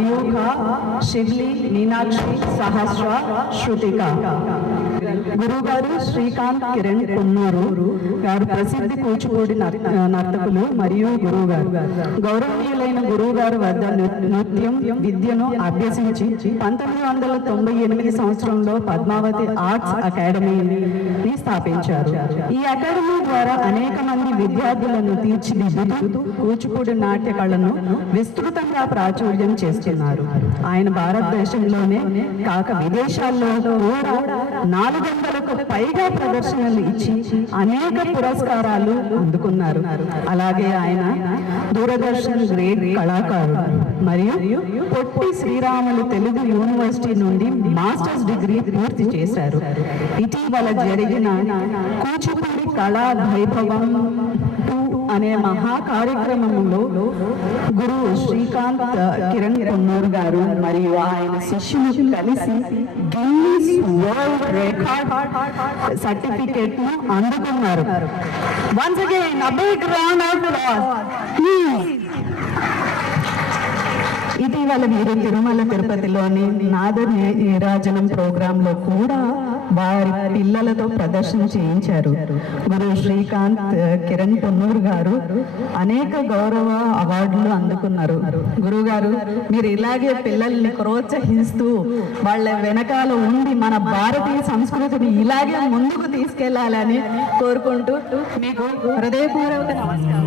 మయూఖ, శివ్లి, మీనాక్షి, సహస్ర, శృతిక. గురువుగారు శ్రీకాంత్ కిరణ్ పొన్నూరు గారు ప్రసిద్ధి కూచిపూడి నర్తకులు మరియు గురువుగారు. గౌరవనీయులైన గురువుగారు వద్ద నృత్యం విద్యను అభ్యసించి 1998 సంవత్సరంలో పద్మావతి ఆర్ట్స్ అకాడమీని స్థాపించారు. ఈ అకాడమీ ద్వారా అనేక మంది విద్యార్థులను తీర్చిదిద్దుతూ కూచిపూడి నాట్య కళను విస్తృతంగా ప్రాచుర్యం చేస్తున్నారు. ఆయన భారతదేశంలోనే కాక విదేశాల్లో కూడా 400కు పైగా ప్రదర్శనలు ఇచ్చి అనేక పురస్కారాలు అందుకున్నారు. అలాగే ఆయన దూరదర్శన్ గ్రేడ్ కళాకారుడు మరియు పొట్టి శ్రీరాములు తెలుగు యూనివర్సిటీ నుండి మాస్టర్స్ డిగ్రీ పూర్తి చేశారు. ఇటీవల జరిగిన కూచిపూడి కళా వైభవం అనే మహా కార్యక్రమంలో గురువు శ్రీకాంత్ కిరణ్ పొన్నూరు గారు మరియు ఆయన శిష్యులు కలిసి గిన్నీస్ వరల్డ్ రికార్డ్ సర్టిఫికేట్ ను అందుకున్నారు. Once again a big round of applause please. ఇటీవల వీరు తిరుమల తిరుపతిలోని నాద నీరాజనం ప్రోగ్రాంలో కూడా వారి పిల్లలతో ప్రదర్శన చేయించారు. గురు శ్రీకాంత్ కిరణ్ పొన్నూరు గారు అనేక గౌరవ అవార్డులు అందుకున్నారు. గురువు గారు, మీరు ఇలాగే పిల్లల్ని ప్రోత్సహిస్తూ వాళ్ళ వెనకాల ఉండి మన భారతీయ సంస్కృతిని ఇలాగే ముందుకు తీసుకెళ్లాలని కోరుకుంటూ మీకు హృదయపూర్వక నమస్కారం.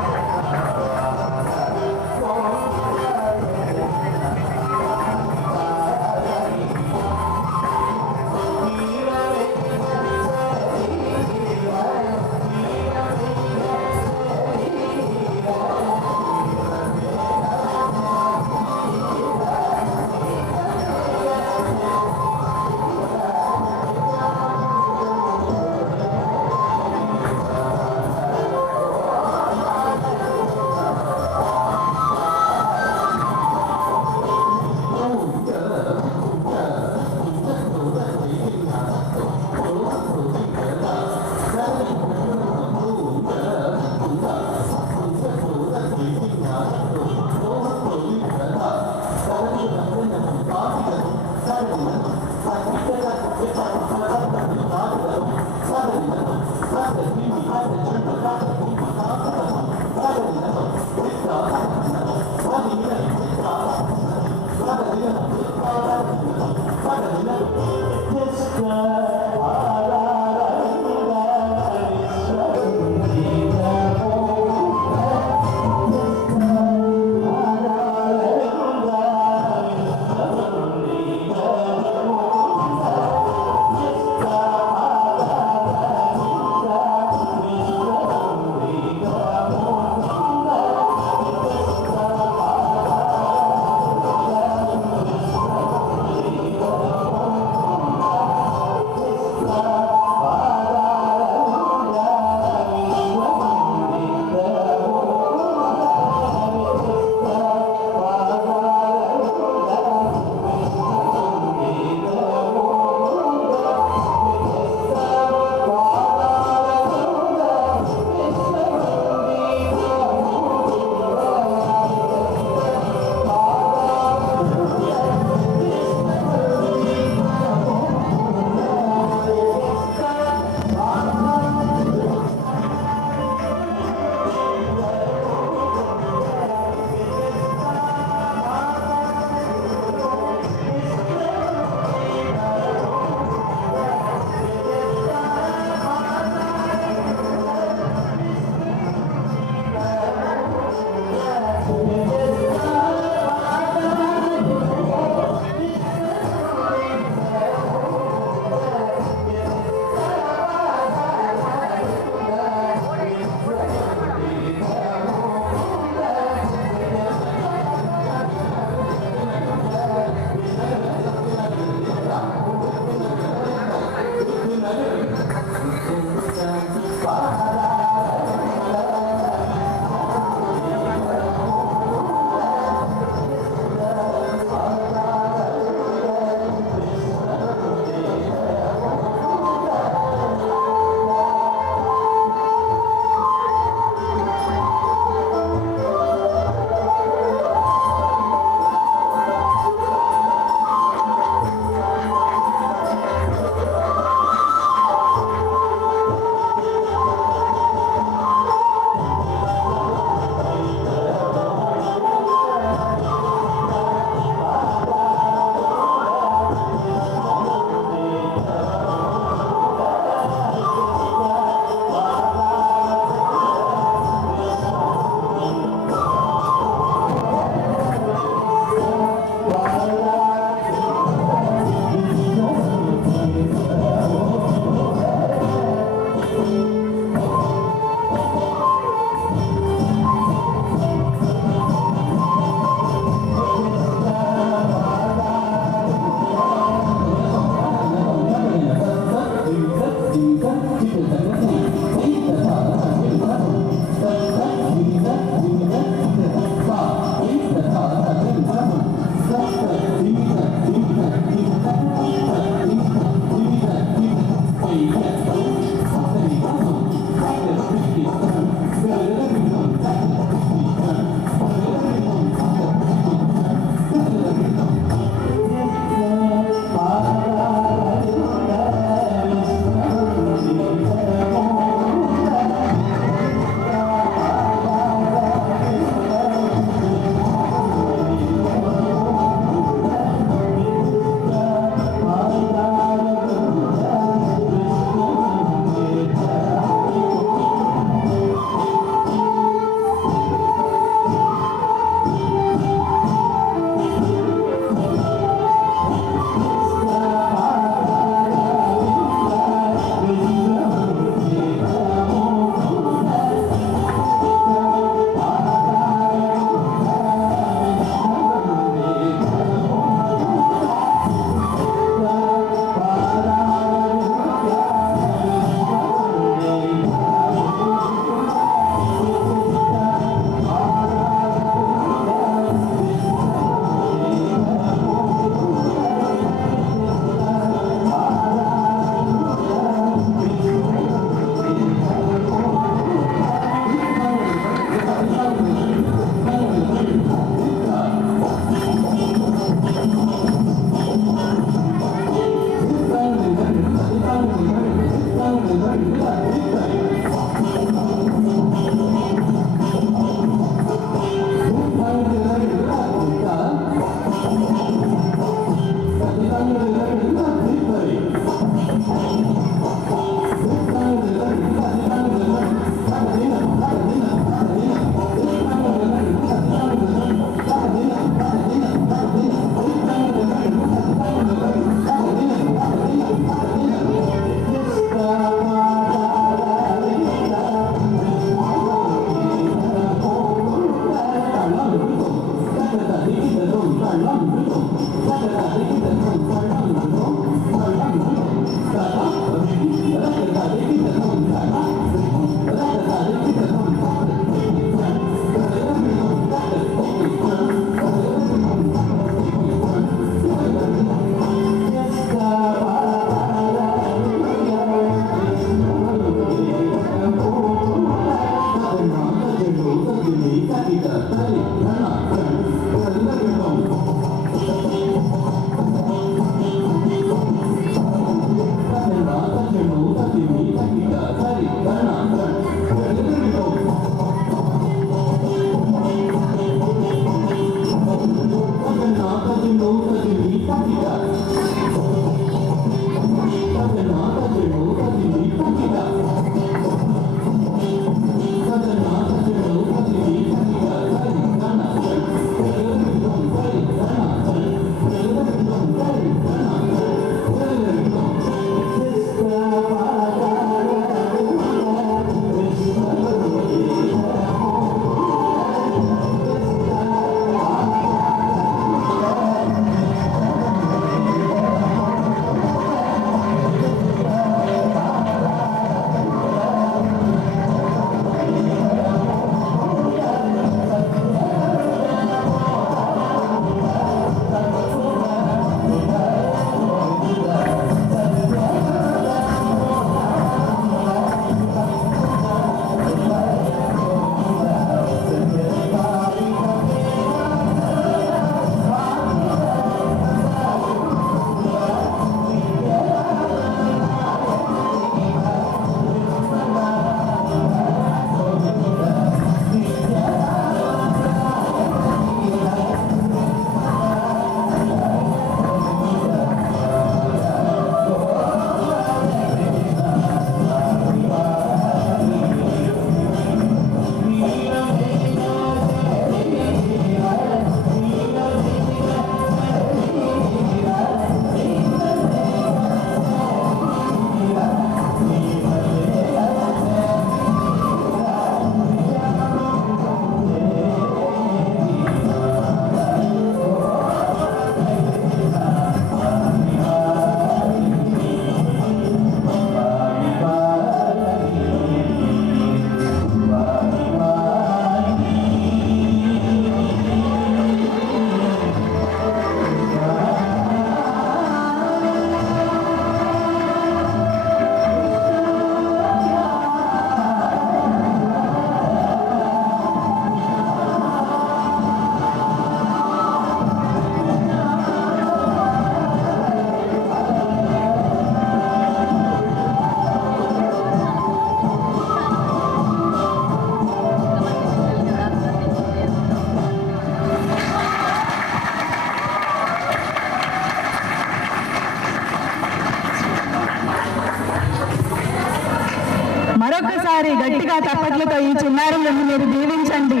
చప్పట్లతో ఈ చిన్నారులను మీరు దీవించండి.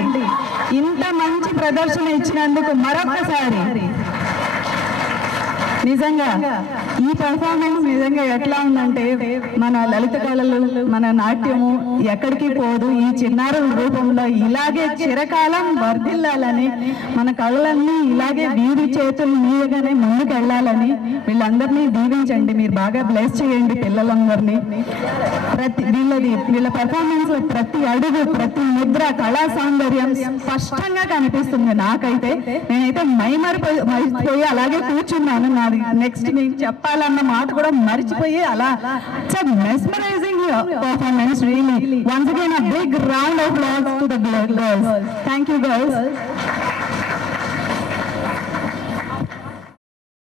ఇంత మంచి ప్రదర్శన ఇచ్చినందుకు మరొకసారి నిజంగా ఈ పర్ఫార్మెన్స్ నిజంగా ఎట్లా ఉందంటే మన లలిత కళలు మన నాట్యము ఎక్కడికి పోదు. ఈ చిన్నారుల రూపంలో ఇలాగే చిరకాలం వర్ధిల్లాలని, మన కళలన్నీ ఇలాగే వీరి చేతులు మీదగానే ముందుకు వెళ్ళాలని వీళ్ళందరినీ దీవించండి. మీరు బాగా బ్లెస్ చేయండి పిల్లలందరినీ. వీళ్ళ పర్ఫార్మెన్స్ లో ప్రతి అడుగు ప్రతి ముద్ర కళా సౌందర్యం స్పష్టంగా కనిపిస్తుంది. నాకైతే నేనైతే మరిచిపోయి అలాగే కూర్చున్నాను. నాది నెక్స్ట్ నేను చెప్పాలన్న మాట కూడా మర్చిపోయి అలా mesmerising performance really. Once again a big round of applause to the girls. Thank you girls.